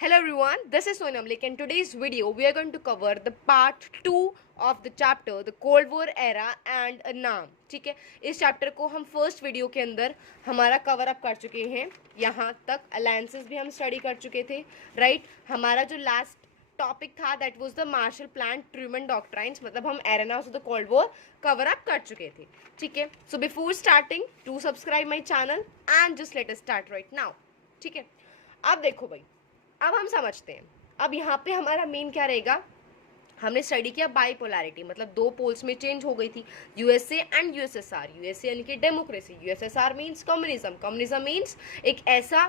Hello everyone, this is Sonam Lake and today's video we are going to cover the part 2 of the chapter the Cold War era and a नाम. ठीक है, इस chapter को हम first video के अंदर हमारा cover up कर चुके हैं. यहाँ तक अलायंसेस भी हम स्टडी कर चुके थे. राइट, हमारा जो लास्ट टॉपिक था that was the Marshall plan Truman doctrines, मतलब हम arenas of the cold war cover up कर चुके थे. ठीक है, so before starting to subscribe my channel and just let us start right now. ठीक है, अब देखो भाई, अब हम समझते हैं. अब यहाँ पे हमारा मेन क्या रहेगा, हमने स्टडी किया बाईपोलैरिटी, मतलब दो पोल्स में चेंज हो गई थी, यूएसए एंड यूएसएसआर. यूएसए यानी कि democracy, USSR means communism. Communism means एक ऐसा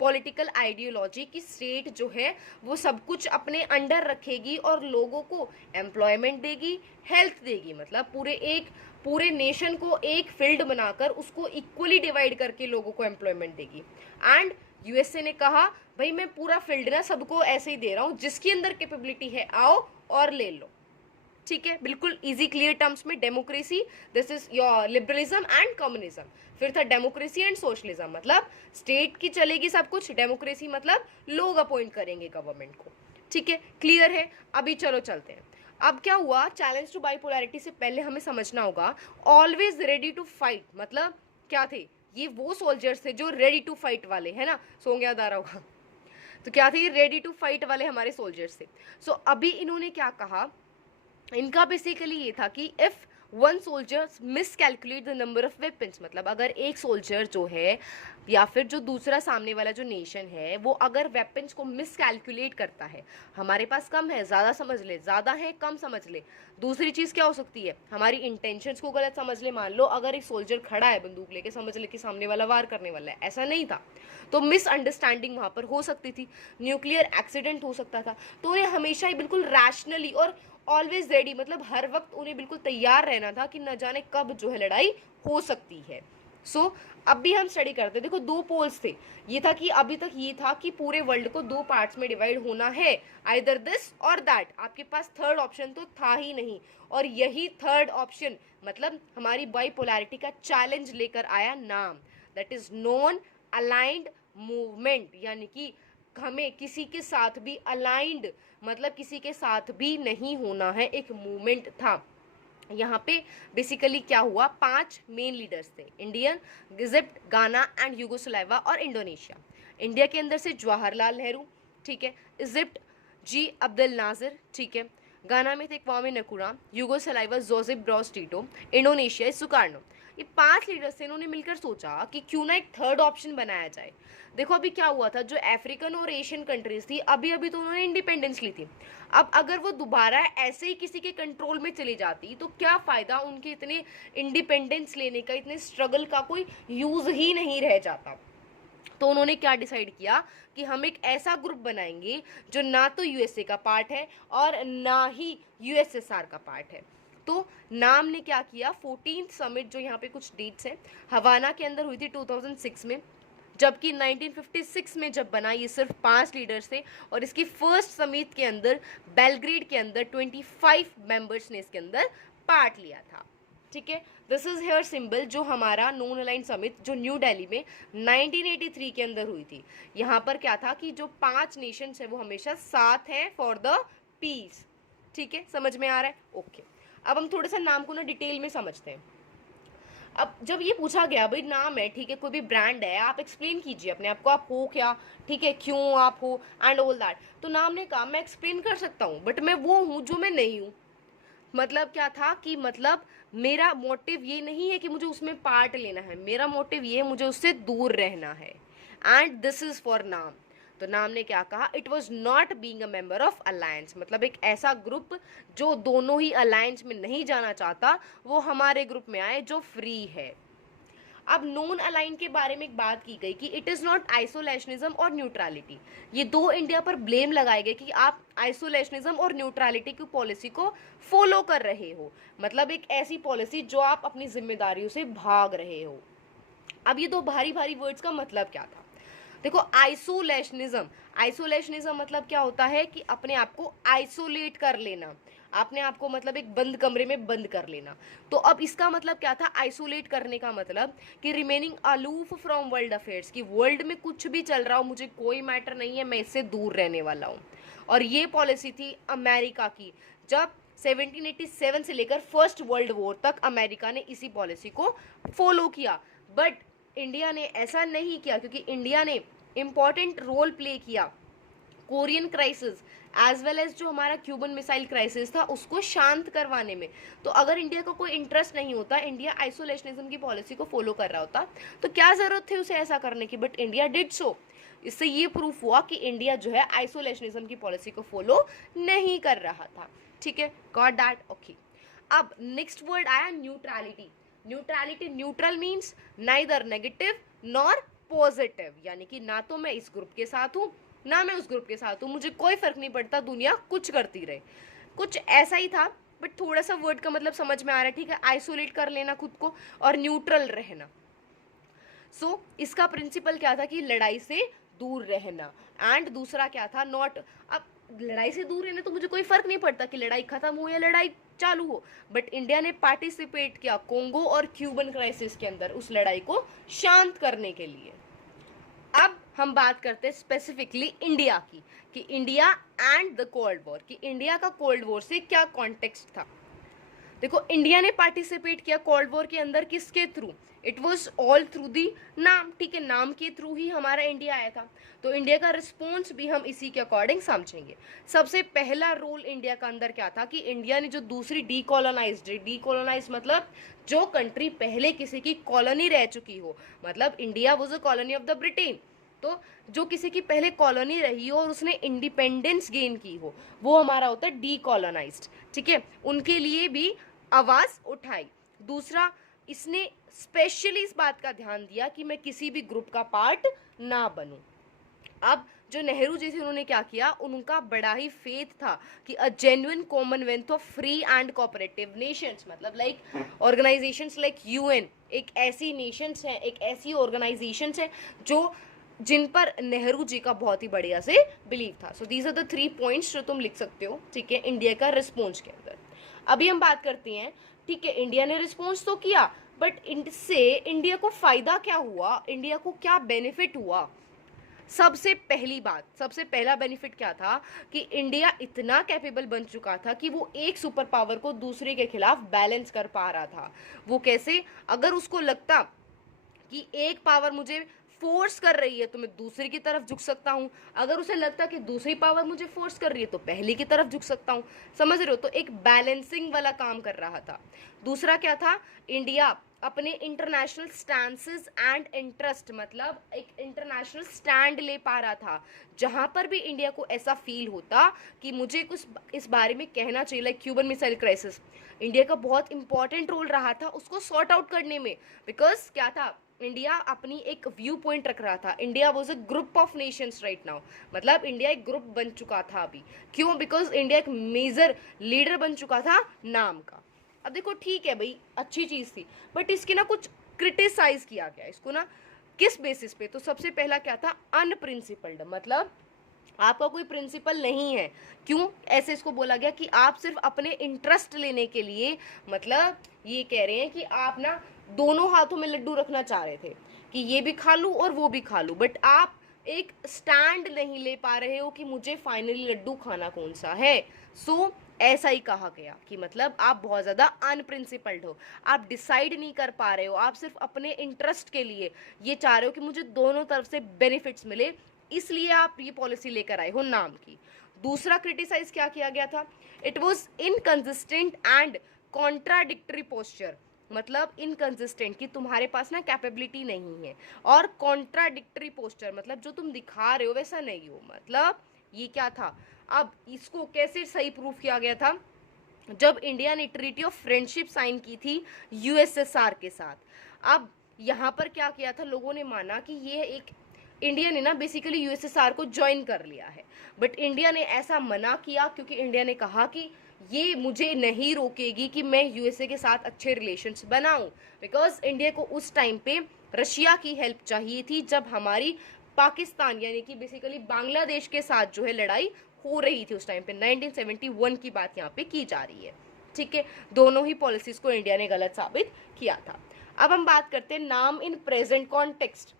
पॉलिटिकल आइडियोलॉजी की स्टेट जो है वो सब कुछ अपने अंडर रखेगी और लोगों को एम्प्लॉयमेंट देगी, हेल्थ देगी, मतलब पूरे नेशन को एक फील्ड बनाकर उसको इक्वली डिवाइड करके लोगों को एम्प्लॉयमेंट देगी. एंड यूएसए ने कहा भाई मैं पूरा फील्ड ना सबको ऐसे ही दे रहा हूँ, जिसके अंदर कैपेबिलिटी है आओ और ले लो. ठीक है, बिल्कुल इजी क्लियर टर्म्स में. Democracy, this is your liberalism and communism. फिर था डेमोक्रेसी एंड सोशलिज्म, मतलब स्टेट की चलेगी सब कुछ. डेमोक्रेसी मतलब लोग अपॉइंट करेंगे गवर्नमेंट को. ठीक है, क्लियर है. अभी चलो चलते हैं. अब क्या हुआ, चैलेंज टू बाइपोलैरिटी से पहले हमें समझना होगा ऑलवेज रेडी टू फाइट, मतलब क्या थे ये, वो सोल्जर्स थे जो रेडी टू फाइट वाले, है ना. सॉन्ग याद आ रहा होगा. तो क्या थे ये रेडी टू फाइट वाले हमारे सोल्जर्स थे. सो अभी इन्होंने क्या कहा, इनका बेसिकली ये था कि if one soldier miscalculate the number of weapons, मतलब अगर एक सोल्जर जो है या फिर जो दूसरा सामने वाला जो नेशन है वो अगर वेपन्स को मिसकैलकुलेट करता है, हमारे पास कम है ज़्यादा समझ ले, ज़्यादा है कम समझ ले. दूसरी चीज़ क्या हो सकती है, हमारी इंटेंशंस को गलत समझ ले. मान लो अगर एक सोल्जर खड़ा है बंदूक लेके, समझ ले कि सामने वाला वार करने वाला है, ऐसा नहीं था, तो मिसअंडरस्टैंडिंग वहाँ पर हो सकती थी, न्यूक्लियर एक्सीडेंट हो सकता था. तो उन्हें हमेशा ही बिल्कुल रैशनली और ऑलवेज रेडी, मतलब हर वक्त उन्हें बिल्कुल तैयार रहना था कि न जाने कब जो है लड़ाई हो सकती है. सो अब भी हम स्टडी करते हैं. देखो दो पोल्स थे, ये था कि अभी तक ये था कि पूरे वर्ल्ड को दो पार्ट्स में डिवाइड होना है, आइदर दिस और दैट. आपके पास थर्ड ऑप्शन तो था ही नहीं, और यही थर्ड ऑप्शन मतलब हमारी बाइपोलैरिटी का चैलेंज लेकर आया नाम, that is non aligned movement. यानी कि हमें किसी के साथ भी अलाइंड, मतलब किसी के साथ भी नहीं होना है, एक मूवमेंट था. यहाँ पे बेसिकली क्या हुआ, 5 मेन लीडर्स थे, इंडियन, इजिप्ट, गाना एंड यूगोस्लाविया और इंडोनेशिया. इंडिया के अंदर से जवाहरलाल नेहरू, ठीक है, इजिप्ट जी अब्दुल नाजिर, ठीक है, गाना में थे क्वामे नक्रूमा, Yugoslavia Joseph brows टीटो, Indonesia Sukarno. ये 5 लीडर्स थे, इन्होंने मिलकर सोचा कि क्यों ना एक थर्ड ऑप्शन बनाया जाए. देखो अभी क्या हुआ था, जो अफ्रीकन और एशियन कंट्रीज थी अभी अभी तो उन्होंने इंडिपेंडेंस ली थी. अब अगर वो दोबारा ऐसे ही किसी के कंट्रोल में चली जाती तो क्या फ़ायदा उनके इतने इंडिपेंडेंस लेने का, इतने स्ट्रगल का कोई यूज़ ही नहीं रह जाता. तो उन्होंने क्या डिसाइड किया कि हम एक ऐसा ग्रुप बनाएंगे जो ना तो यूएसए का पार्ट है और ना ही यूएसएसआर का पार्ट है. तो नाम ने क्या किया, 14th समिट, जो यहाँ पे कुछ डेट्स हैं, हवाना के अंदर हुई थी 2006 में, जबकि 1956 में जब बना ये सिर्फ 5 लीडर्स थे. और इसकी फर्स्ट समिट के अंदर बेलग्रेड के अंदर 25 मेंबर्स ने इसके अंदर पार्ट लिया था. ठीक है, दिस इज हेयर सिंबल, जो हमारा नॉन अलाइंड समिट जो न्यू दिल्ली में 1983 के अंदर हुई थी. यहाँ पर क्या था कि जो 5 नेशंस है वो हमेशा साथ हैं फॉर द पीस. ठीक है, समझ में आ रहा है. ओके, अब हम थोड़ा सा नाम को ना डिटेल में समझते हैं. अब जब ये पूछा गया भाई नाम है, ठीक है, कोई भी ब्रांड है, आप एक्सप्लेन कीजिए अपने आप को, आप हो क्या, ठीक है, क्यों आप हो एंड ऑल दैट. तो नाम ने कहा मैं एक्सप्लेन कर सकता हूँ बट मैं वो हूँ जो मैं नहीं हूँ. मतलब क्या था कि मतलब मेरा मोटिव ये नहीं है कि मुझे उसमें पार्ट लेना है, मेरा मोटिव ये है मुझे उससे दूर रहना है. एंड दिस इज फॉर नाम. तो नाम ने क्या कहा, it was not being a member of alliance, मतलब एक ऐसा ग्रुप जो दोनों ही अलायंस में नहीं जाना चाहता वो हमारे ग्रुप में आए जो फ्री है. अब नॉन अलाइन के बारे में एक बात की गई कि इट इज़ नॉट आइसोलेशनिज्म और न्यूट्रलिटी. ये दो इंडिया पर ब्लेम लगाए गए कि आप आइसोलेशनिज्म और न्यूट्रलिटी की पॉलिसी को फॉलो कर रहे हो, मतलब एक ऐसी पॉलिसी जो आप अपनी जिम्मेदारियों से भाग रहे हो. अब ये दो भारी भारी वर्ड्स का मतलब क्या था. देखो आइसोलेशनिज्म, आइसोलेशनिज्म मतलब क्या होता है कि अपने आप को आइसोलेट कर लेना, अपने आप को मतलब एक बंद कमरे में बंद कर लेना। तो अब इसका मतलब क्या था आइसोलेट करने का मतलब कि remaining aloof from world affairs, कि वर्ल्ड में कुछ भी चल रहा हो मुझे कोई मैटर नहीं है, मैं इससे दूर रहने वाला हूँ। और ये पॉलिसी थी अमेरिका की, जब 1787 से लेकर फर्स्ट वर्ल्ड वॉर तक अमेरिका ने इसी पॉलिसी को फॉलो किया। बट इंडिया ने ऐसा नहीं किया, क्योंकि इंडिया ने इंपॉर्टेंट रोल प्ले किया Korean crisis as well as जो हमारा क्यूबन मिसाइल क्राइसिस था उसको शांत करवाने में। तो अगर इंडिया को कोई इंटरेस्ट नहीं होता, इंडिया आइसोलेशनिज्म की पॉलिसी को फॉलो कर रहा होता, तो क्या जरूरत थी उसे ऐसा करने की, बट इंडिया डिड सो। इससे ये प्रूफ हुआ कि इंडिया जो है आइसोलेशनिज्म की पॉलिसी को फॉलो नहीं कर रहा था। ठीक है, गॉट दैट, ओके। अब नेक्स्ट वर्ड आया neutrality. Neutrality, neutral means neither negative nor positive, यानी कि ना तो मैं इस ग्रुप के साथ हूँ ना मैं उस ग्रुप के साथ हूँ, मुझे कोई फर्क नहीं पड़ता, दुनिया कुछ करती रहे। कुछ ऐसा ही था, बट थोड़ा सा वर्ड का मतलब समझ में आ रहा है। ठीक है, आइसोलेट कर लेना खुद को और न्यूट्रल रहना। सो इसका प्रिंसिपल क्या था कि लड़ाई से दूर रहना। एंड दूसरा क्या था, नॉट, अब लड़ाई से दूर रहना तो मुझे कोई फर्क नहीं पड़ता कि लड़ाई खत्म हो या लड़ाई चालू हो, बट इंडिया ने पार्टिसिपेट किया कोंगो और क्यूबन क्राइसिस के अंदर उस लड़ाई को शांत करने के लिए। अब हम बात करते हैं स्पेसिफिकली इंडिया की, कि India and the cold war, कि इंडिया का कोल्ड वॉर से क्या कॉन्टेक्स्ट था। देखो इंडिया ने पार्टिसिपेट किया कोल्ड वॉर के अंदर किसके through, it was all through the नाम। ठीक है, नाम के थ्रू ही हमारा इंडिया आया था, तो इंडिया का रिस्पॉन्स भी हम इसी के अकॉर्डिंग समझेंगे। सबसे पहला रोल इंडिया का अंदर क्या था कि इंडिया ने जो दूसरी डीकोलोनाइज मतलब जो कंट्री पहले किसी की कॉलोनी रह चुकी हो, मतलब India was a colony of the Britain, तो जो किसी की पहले कॉलोनी रही हो और उसने इंडिपेंडेंस गेन की हो, वो हमारा होता है डीकोलोनाइज्ड। ठीक है, उनके लिए भी आवाज उठाई। दूसरा, इसने स्पेशली इस बात का ध्यान दिया कि मैं किसी भी ग्रुप का पार्ट ना बनूं। अब जो नेहरू जी थे उन्होंने क्या किया, उनका बड़ा ही फेथ था कि a genuine Commonwealth of free and cooperative Nations, मतलब लाइक ऑर्गेनाइजेशंस लाइक यूएन, एक ऐसी नेशंस है, एक ऐसी ऑर्गेनाइजेशंस है जो जिन पर नेहरू जी का बहुत ही बढ़िया से बिलीव था। So these are the 3 points जो तुम लिख सकते हो। ठीक है, इंडिया का रिस्पॉन्स के अंदर अभी हम बात करते हैं। ठीक है, इंडिया ने रिस्पॉन्स तो किया, बट इससे इंडिया को फायदा क्या हुआ, इंडिया को क्या बेनिफिट हुआ। सबसे पहली बात, सबसे पहला बेनिफिट क्या था कि इंडिया इतना कैपेबल बन चुका था कि वो एक सुपर पावर को दूसरे के खिलाफ बैलेंस कर पा रहा था। वो कैसे, अगर उसको लगता कि एक पावर मुझे फोर्स कर रही है तो मैं दूसरी की तरफ झुक सकता हूँ, अगर उसे लगता कि दूसरी पावर मुझे फोर्स कर रही है तो पहली की तरफ झुक सकता हूँ। समझ रहे हो, तो एक बैलेंसिंग वाला काम कर रहा था। दूसरा क्या था, इंडिया अपने इंटरनेशनल स्टैंसेस एंड इंटरेस्ट, मतलब एक इंटरनेशनल स्टैंड ले पा रहा था। जहां पर भी इंडिया को ऐसा फील होता कि मुझे कुछ इस बारे में कहना चाहिए, like Cuban missile crisis, India का बहुत इंपॉर्टेंट रोल रहा था उसको सॉर्ट आउट करने में। बिकॉज क्या था, इंडिया अपनी एक व्यू पॉइंट रख रहा था, India was a group of Nations right now, मतलब इंडिया एक ग्रुप बन चुका था अभी। क्यों, बिकॉज इंडिया एक मेजर लीडर बन चुका था नाम का। अब देखो ठीक है भाई, अच्छी चीज़ थी, बट इसकी ना कुछ क्रिटिसाइज किया गया इसको ना, किस बेसिस पे, तो सबसे पहला क्या था, अनप्रिंसिपल्ड, मतलब आपका कोई प्रिंसिपल नहीं है। क्यों ऐसे इसको बोला गया कि आप सिर्फ अपने इंटरेस्ट लेने के लिए, मतलब ये कह रहे हैं कि आप ना दोनों हाथों में लड्डू रखना चाह रहे थे कि ये भी खा लूं और वो भी खा लूं, बट आप एक स्टैंड नहीं ले पा रहे हो कि मुझे फाइनली लड्डू खाना कौन सा है। सो ऐसा ही कहा गया कि मतलब आप बहुत ज़्यादा अनप्रिंसिपल्ड हो, आप डिसाइड नहीं कर पा रहे हो, आप सिर्फ अपने इंटरेस्ट के लिए ये चाह रहे हो कि मुझे दोनों तरफ से बेनिफिट्स मिले, इसलिए आप ये पॉलिसी लेकर आए हो नाम की। दूसरा क्रिटिसाइज क्या किया गया था, it was inconsistent and contradictory posture, मतलब इनकंसिस्टेंट कि तुम्हारे पास ना कैपेबिलिटी नहीं है, और कॉन्ट्राडिक्टरी पोस्चर मतलब जो तुम दिखा रहे हो वैसा नहीं हो, मतलब ये क्या था। अब इसको कैसे सही प्रूफ किया गया था, जब इंडिया ने ट्रीटी ऑफ फ्रेंडशिप साइन की थी यूएसएसआर के साथ। अब यहाँ पर क्या किया था, लोगों ने माना कि ये एक, इंडिया ने ना बेसिकली यूएसएसआर को ज्वाइन कर लिया है, बट इंडिया ने ऐसा मना किया क्योंकि इंडिया ने कहा कि ये मुझे नहीं रोकेगी कि मैं यूएसए के साथ अच्छे रिलेशंस बनाऊं, बिकॉज इंडिया को उस टाइम पे रशिया की हेल्प चाहिए थी जब हमारी पाकिस्तान यानी कि बेसिकली बांग्लादेश के साथ जो है लड़ाई हो रही थी उस टाइम पे। 1971 की बात यहाँ पे की जा रही है, ठीक है। दोनों ही पॉलिसीज को इंडिया ने गलत साबित किया था। अब हम बात करते हैं नाम इन प्रेजेंट कॉन्टेक्स्ट।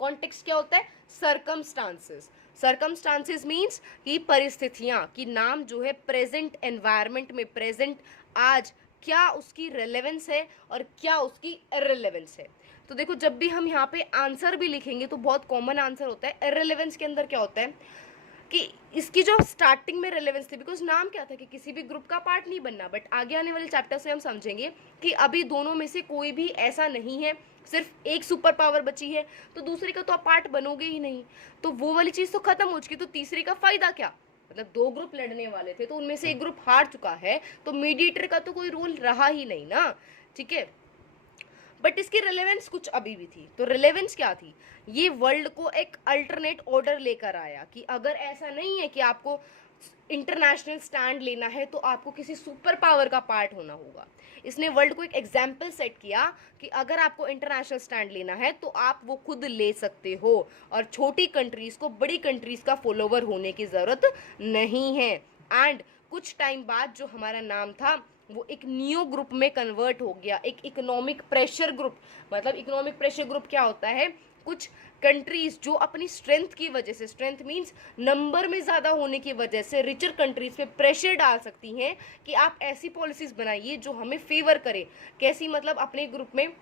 कॉन्टेक्स्ट क्या होता है? सर्कमस्टांसेस। सर्कमस्टांसेस मीन्स कि परिस्थितियां, कि नाम जो है प्रेजेंट एनवायरनमेंट में, प्रेजेंट आज क्या उसकी रेलेवेंस है और क्या उसकी इररिलेवेंस है। तो देखो, जब भी हम यहाँ पे आंसर भी लिखेंगे तो बहुत कॉमन आंसर होता है। इररिलेवेंस के अंदर क्या होता है कि इसकी जो स्टार्टिंग में रेलेवेंस थी, बिकॉज नाम क्या था कि किसी भी ग्रुप का पार्ट नहीं बनना, बट आगे आने वाले चैप्टर से हम समझेंगे कि अभी दोनों में से कोई भी ऐसा नहीं है, सिर्फ एक सुपर पावर बची है, तो दूसरे का तो आप पार्ट बनोगे ही नहीं, तो वो वाली चीज़ तो खत्म हो चुकी, तो तीसरे का फायदा क्या? मतलब दो ग्रुप लड़ने वाले थे तो उनमें से एक ग्रुप हार चुका है, तो मीडिएटर का तो कोई रोल रहा ही नहीं ना, ठीक है। बट इसकी रिलेवेंस कुछ अभी भी थी। तो रिलेवेंस क्या थी? ये वर्ल्ड को एक अल्टरनेट ऑर्डर लेकर आया कि अगर ऐसा नहीं है कि आपको इंटरनेशनल स्टैंड लेना है तो आपको किसी सुपर पावर का पार्ट होना होगा। इसने वर्ल्ड को एक एग्जाम्पल सेट किया कि अगर आपको इंटरनेशनल स्टैंड लेना है तो आप वो खुद ले सकते हो, और छोटी कंट्रीज को बड़ी कंट्रीज का फॉलोवर होने की ज़रूरत नहीं है। एंड कुछ टाइम बाद जो हमारा नाम था वो एक न्यू ग्रुप में कन्वर्ट हो गया, एक इकोनॉमिक प्रेशर ग्रुप। मतलब इकोनॉमिक प्रेशर ग्रुप क्या होता है? कुछ कंट्रीज जो अपनी स्ट्रेंथ की वजह से, स्ट्रेंथ मींस नंबर में ज़्यादा होने की वजह से, रिचर कंट्रीज पे प्रेशर डाल सकती हैं कि आप ऐसी पॉलिसीज बनाइए जो हमें फेवर करे। कैसी? मतलब अपने ग्रुप में,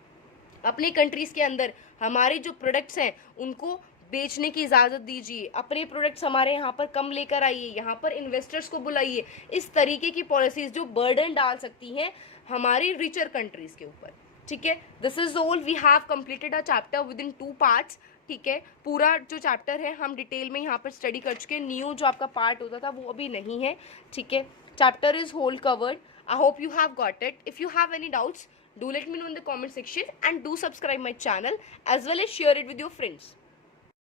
अपनी कंट्रीज के अंदर हमारे जो प्रोडक्ट्स हैं उनको बेचने की इजाज़त दीजिए, अपने प्रोडक्ट्स हमारे यहाँ पर कम लेकर आइए, यहाँ पर इन्वेस्टर्स को बुलाइए। इस तरीके की पॉलिसीज जो बर्डन डाल सकती हैं हमारी रिचर कंट्रीज के ऊपर, ठीक है। This is all, we have completed a chapter within 2 parts, ठीक है। पूरा जो चैप्टर है हम डिटेल में यहाँ पर स्टडी कर चुके हैं। न्यू जो आपका पार्ट होता था वो अभी नहीं है, ठीक है। Chapter is whole covered. I hope you have got it. If you have any doubts, do let me know in the comment section and do subscribe my channel as well as share it with your friends.